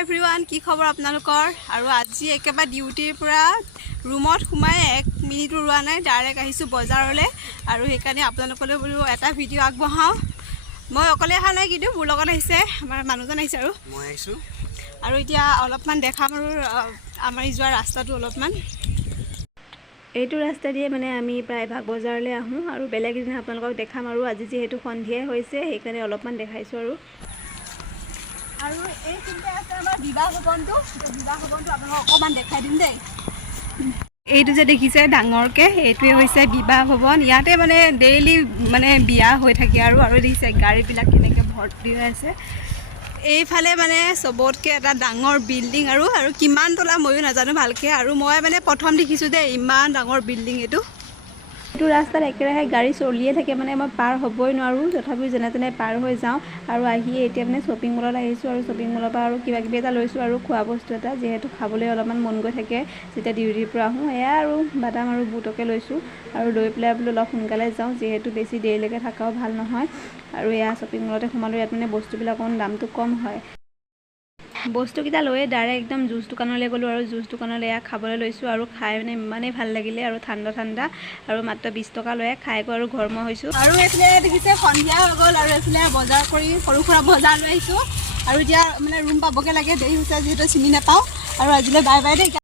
everyone কি খবৰ আপোনালোকৰ আৰু আজি একেবাৰে ডিউটিৰ পৰা ৰুমত সোমাই 1 মিনিট ৰোৱা নাই ডাইৰেক্ট আহিছোঁ বজাৰলৈ আৰু সেইকাৰণে আপোনালোকলৈ বোলো এটা ভিডিঅ' আগবঢ়াওঁ মই অকলে অহা নাই কিন্তু মোৰ লগত আহিছে আমাৰ মানুহজন আহিছে আৰু মই আহিছোঁ আৰু এতিয়া অলপমান দেখাম আৰু আমাৰ যোৱা ৰাস্তাটো অলপমান এইটো ৰাস্তা দিয়ে মানে আমি প্ৰায়ভাগ বজাৰলৈ আহোঁ আৰু বেলেগ দিনা আপোনালোকক দেখাম আৰু আজি যিহেতু সন্ধিয়া হৈছে সেইকাৰণে অলপমান দেখাইছোঁ আৰু এইখিনিতে আছে আমাৰ বিবাহ ভৱনটো আপোনালোকক অকণমান দেখাই দিম দেই এইটো যে দেখিছে ডাঙৰকৈ এইটোৱে হৈছে বিবাহ ভৱন ইয়াতে মানে ডেইলি মানে বিয়া হৈ থাকে আৰু দেখিছে গাড়ীবিলাক কেনেকৈ ভৰ্তি হৈ আছে এইফালে মানে চবতকৈ এটা ডাঙৰ বিল্ডিং আৰু কিমান তলা ময়ো নাজানো ভালকৈ আৰু মই মানে প্ৰথম দেখিছোঁ দেই ইমান ডাঙৰ বিল্ডিং এইটো ৰাস্তাত একেৰাহে গাড়ী চলিয়ে থাকে মানে মই পাৰ হ'বই নোৱাৰোঁ তথাপিও যেনে তেনে পাৰ হৈ যাওঁ আৰু আহি এতিয়া মানে শ্বপিং মলত আহিছোঁ আৰু শ্বপিং মলৰ পৰা আৰু কিবাকিবি এটা লৈছোঁ আৰু খোৱা বস্তু এটা যিহেতু খাবলৈ অলপমান মন গৈ থাকে যেতিয়া ডিউটিৰ পৰা আহোঁ এয়া আৰু বাদাম আৰু বুটকে লৈছোঁ আৰু লৈ পেলাই বোলো অলপ সোনকালে যাওঁ যিহেতু বেছি দেৰিলৈকে থকাও ভাল নহয় আৰু এয়া শ্বপিং মলতে সোমালোঁ ইয়াত মানে বস্তুবিলাক অকণ দামটো কম হয় বস্তুকেইটা লৈয়ে ডাইৰেক্ট একদম জুচ দোকানলৈ গ'লোঁ আৰু জুচ দোকানলৈ এয়া খাবলৈ লৈছোঁ আৰু খাই মানে ইমানেই ভাল লাগিলে আৰু ঠাণ্ডা আৰু মাত্ৰ 20 টকা লৈয়ে খাই গৈ আৰু ঘৰমুৱা হৈছোঁ আৰু এইফালে দেখিছে সন্ধিয়া হৈ গ'ল আৰু এইফালে বজাৰ কৰি সৰু সুৰা বজাৰ লৈ আহিছোঁ আৰু এতিয়া মানে ৰুম পাবগৈ লাগে দেৰি হৈছে যিহেতু চিনি নাপাওঁ আৰু আজিলৈ বাই বাই দেই